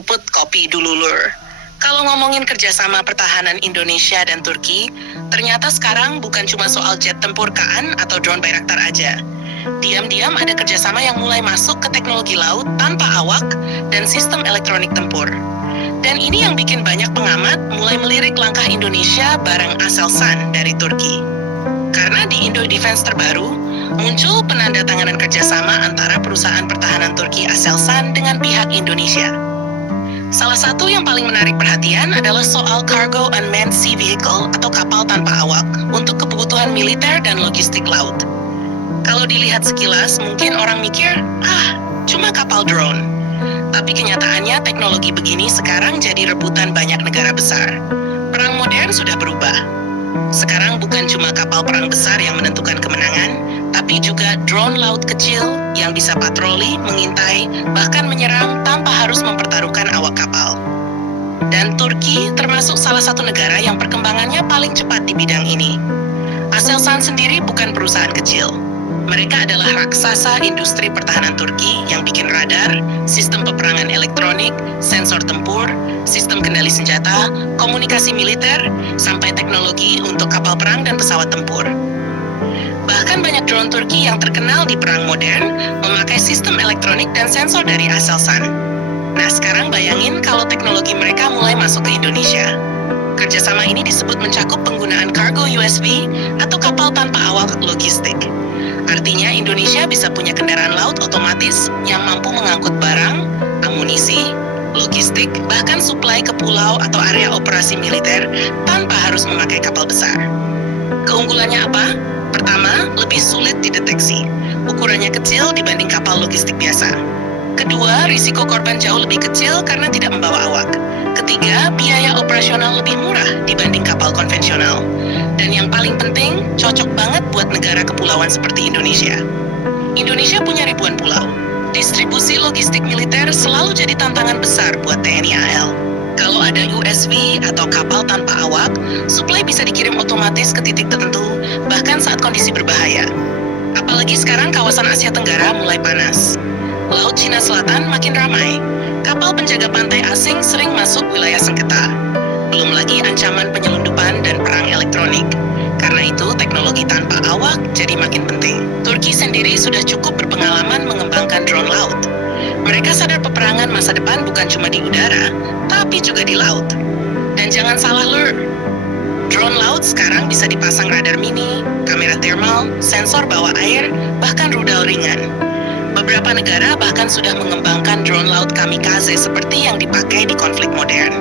seruput kopi dulu lur. Kalau ngomongin kerjasama pertahanan Indonesia dan Turki, ternyata sekarang bukan cuma soal jet tempur Kaan atau drone Bayraktar aja. Diam-diam ada kerjasama yang mulai masuk ke teknologi laut tanpa awak dan sistem elektronik tempur. Dan ini yang bikin banyak pengamat mulai melirik langkah Indonesia bareng Aselsan dari Turki. Karena di Indo Defense terbaru, muncul penandatanganan kerjasama antara perusahaan pertahanan Turki Aselsan dengan pihak Indonesia. Salah satu yang paling menarik perhatian adalah soal Cargo Unmanned Sea Vehicle atau kapal tanpa awak untuk kebutuhan militer dan logistik laut. Kalau dilihat sekilas, mungkin orang mikir, cuma kapal drone. Tapi kenyataannya teknologi begini sekarang jadi rebutan banyak negara besar. Perang modern sudah berubah. Sekarang bukan cuma kapal perang besar yang menentukan kemenangan, tapi juga drone laut kecil yang bisa patroli, mengintai, bahkan menyerang tanpa harus mempertaruhkan awak kapal. Dan Turki termasuk salah satu negara yang perkembangannya paling cepat di bidang ini. Aselsan sendiri bukan perusahaan kecil. Mereka adalah raksasa industri pertahanan Turki yang bikin radar, sistem peperangan elektronik, sensor tempur, sistem kendali senjata, komunikasi militer, sampai teknologi untuk kapal perang dan pesawat tempur. Bahkan banyak drone Turki yang terkenal di perang modern memakai sistem elektronik dan sensor dari Aselsan. Nah, sekarang bayangin kalau teknologi mereka mulai masuk ke Indonesia. Kerjasama ini disebut mencakup penggunaan cargo USV atau kapal tanpa awak logistik. Artinya Indonesia bisa punya kendaraan laut otomatis yang mampu mengangkut barang, amunisi, logistik, bahkan suplai ke pulau atau area operasi militer tanpa harus memakai kapal besar. Keunggulannya apa? Pertama, lebih sulit dideteksi. Ukurannya kecil dibanding kapal logistik biasa. Kedua, risiko korban jauh lebih kecil karena tidak membawa awak. Ketiga, biaya operasional lebih murah dibanding kapal konvensional. Dan yang paling penting, cocok banget buat negara kepulauan seperti Indonesia. Indonesia punya ribuan pulau. Distribusi logistik militer selalu jadi tantangan besar buat TNI AL. Kalau ada USV atau kapal tanpa awak, suplai bisa dikirim otomatis ke titik tertentu, bahkan saat kondisi berbahaya. Apalagi sekarang kawasan Asia Tenggara mulai panas. Laut Cina Selatan makin ramai. Kapal penjaga pantai asing sering masuk wilayah sengketa. Belum lagi ancaman penyelundupan dan perang elektronik. Karena itu, teknologi tanpa awak jadi makin penting. Turki sendiri sudah cukup berpengalaman mengembangkan drone laut. Mereka sadar peperangan masa depan bukan cuma di udara, tapi juga di laut. Dan jangan salah lur, drone laut sekarang bisa dipasang radar mini, kamera thermal, sensor bawah air, bahkan rudal ringan. Beberapa negara bahkan sudah mengembangkan drone laut kamikaze seperti yang dipakai di konflik modern.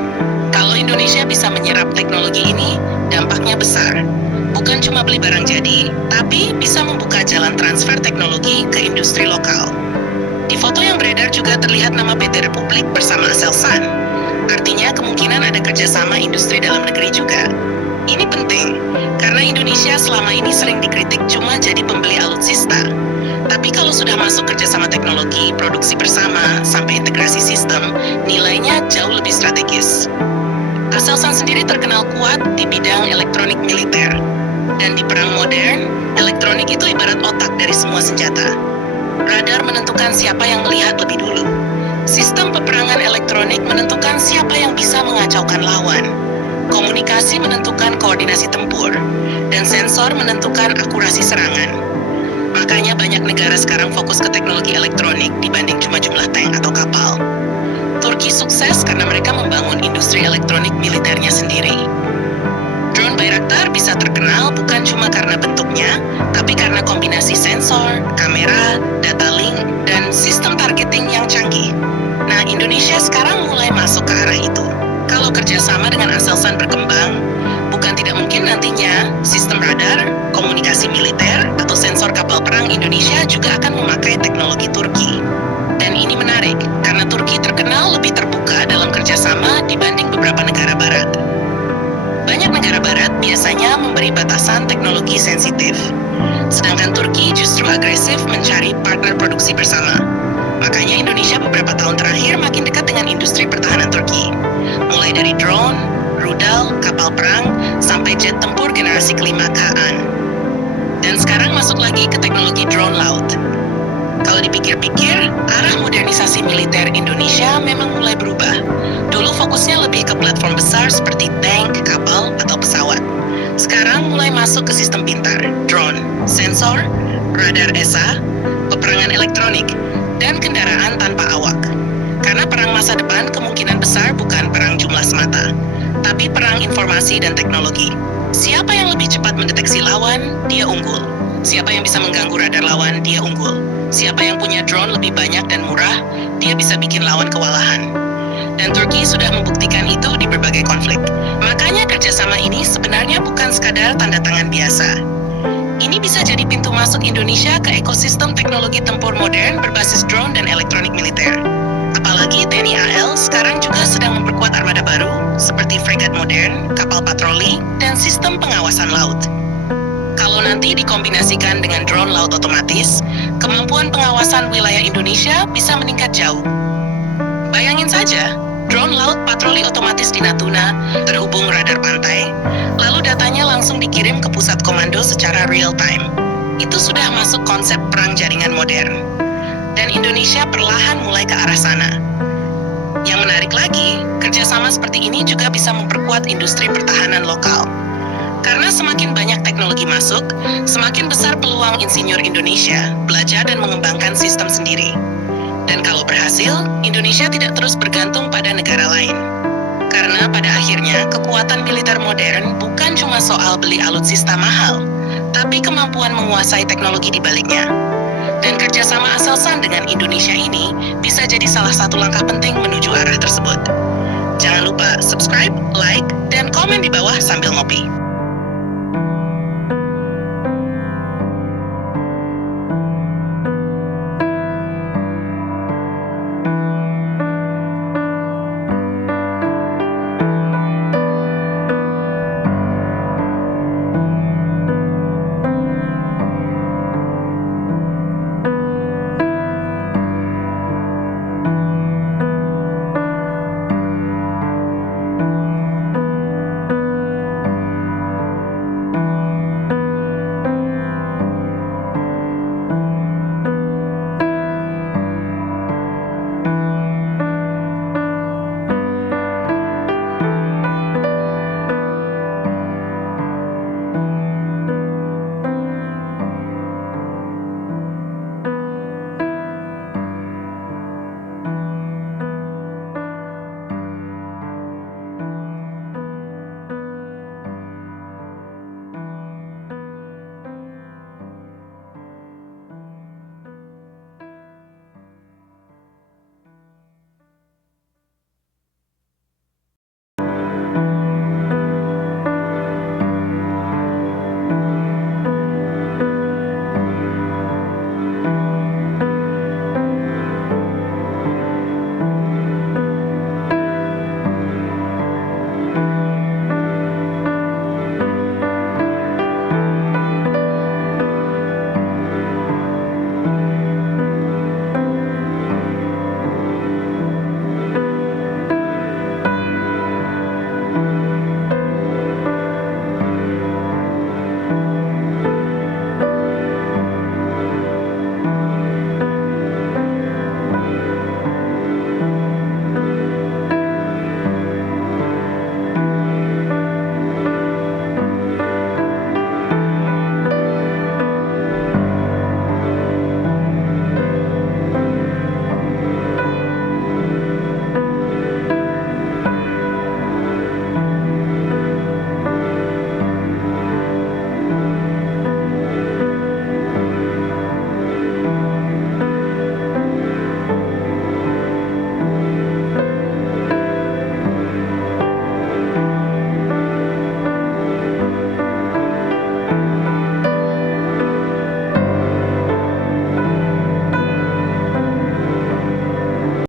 Kalau Indonesia bisa menyerap teknologi ini, dampaknya besar. Bukan cuma beli barang jadi, tapi bisa membuka jalan transfer teknologi ke industri lokal. Di foto yang beredar juga terlihat nama PT Republik bersama Aselsan. Artinya kemungkinan ada kerjasama industri dalam negeri juga. Ini penting, karena Indonesia selama ini sering dikritik cuma jadi pembeli alutsista. Tapi kalau sudah masuk kerjasama teknologi, produksi bersama, sampai integrasi sistem, nilainya jauh lebih strategis. Aselsan sendiri terkenal kuat di bidang elektronik militer. Dan di perang modern, elektronik itu ibarat otak dari semua senjata. Radar menentukan siapa yang melihat lebih dulu. Sistem peperangan elektronik menentukan siapa yang bisa mengacaukan lawan. Komunikasi menentukan koordinasi tempur. Dan sensor menentukan akurasi serangan. Makanya banyak negara sekarang fokus ke teknologi elektronik dibanding cuma jumlah tank atau kapal. Turki sukses karena mereka membangun industri elektronik militernya sendiri. Drone Bayraktar bisa terkenal bukan cuma karena bentuknya, tapi karena kombinasi sensor, kamera, data link, dan sistem targeting yang canggih. Nah, Indonesia sekarang mulai masuk ke arah itu. Kalau kerjasama dengan Aselsan berkembang, bukan tidak mungkin nantinya sistem radar, komunikasi militer, atau sensor kapal perang Indonesia juga akan memakai teknologi Turki. Dan ini menarik, karena Turki terkenal lebih terbuka dalam kerjasama dibanding beberapa negara barat. Banyak negara barat biasanya memberi batasan teknologi sensitif. Sedangkan Turki justru agresif mencari partner produksi bersama. Makanya Indonesia beberapa tahun terakhir makin dekat dengan industri pertahanan Turki. Mulai dari drone, rudal, kapal perang, sampai jet tempur generasi kelima Kaan. Dan sekarang masuk lagi ke teknologi drone laut. Kalau dipikir-pikir, arah modernisasi militer Indonesia memang mulai berubah. masuk ke sistem pintar, drone, sensor, radar ESA, peperangan elektronik, dan kendaraan tanpa awak. Karena perang masa depan kemungkinan besar bukan perang jumlah semata, tapi perang informasi dan teknologi. Siapa yang lebih cepat mendeteksi lawan, dia unggul. Siapa yang bisa mengganggu radar lawan, dia unggul. Siapa yang punya drone lebih banyak dan murah, dia bisa bikin lawan kewalahan. Dan Turki sudah membuktikan itu di berbagai konflik. Makanya kerjasama ini sebenarnya bukan sekadar tanda tangan biasa. Ini bisa jadi pintu masuk Indonesia ke ekosistem teknologi tempur modern berbasis drone dan elektronik militer. Apalagi TNI AL sekarang juga sedang memperkuat armada baru, seperti fregat modern, kapal patroli, dan sistem pengawasan laut. Kalau nanti dikombinasikan dengan drone laut otomatis, kemampuan pengawasan wilayah Indonesia bisa meningkat jauh. Bayangin saja, drone laut patroli otomatis di Natuna, terhubung radar pantai, lalu datanya langsung dikirim ke pusat komando secara real time. Itu sudah masuk konsep perang jaringan modern. Dan Indonesia perlahan mulai ke arah sana. Yang menarik lagi, kerjasama seperti ini juga bisa memperkuat industri pertahanan lokal. Karena semakin banyak teknologi masuk, semakin besar peluang insinyur Indonesia belajar dan mengembangkan sistem sendiri. Dan kalau berhasil, Indonesia tidak terus bergantung pada negara lain. Karena pada akhirnya, kekuatan militer modern bukan cuma soal beli alutsista mahal, tapi kemampuan menguasai teknologi di baliknya. Dan kerjasama Aselsan dengan Indonesia ini bisa jadi salah satu langkah penting menuju arah tersebut. Jangan lupa subscribe, like, dan komen di bawah sambil ngopi.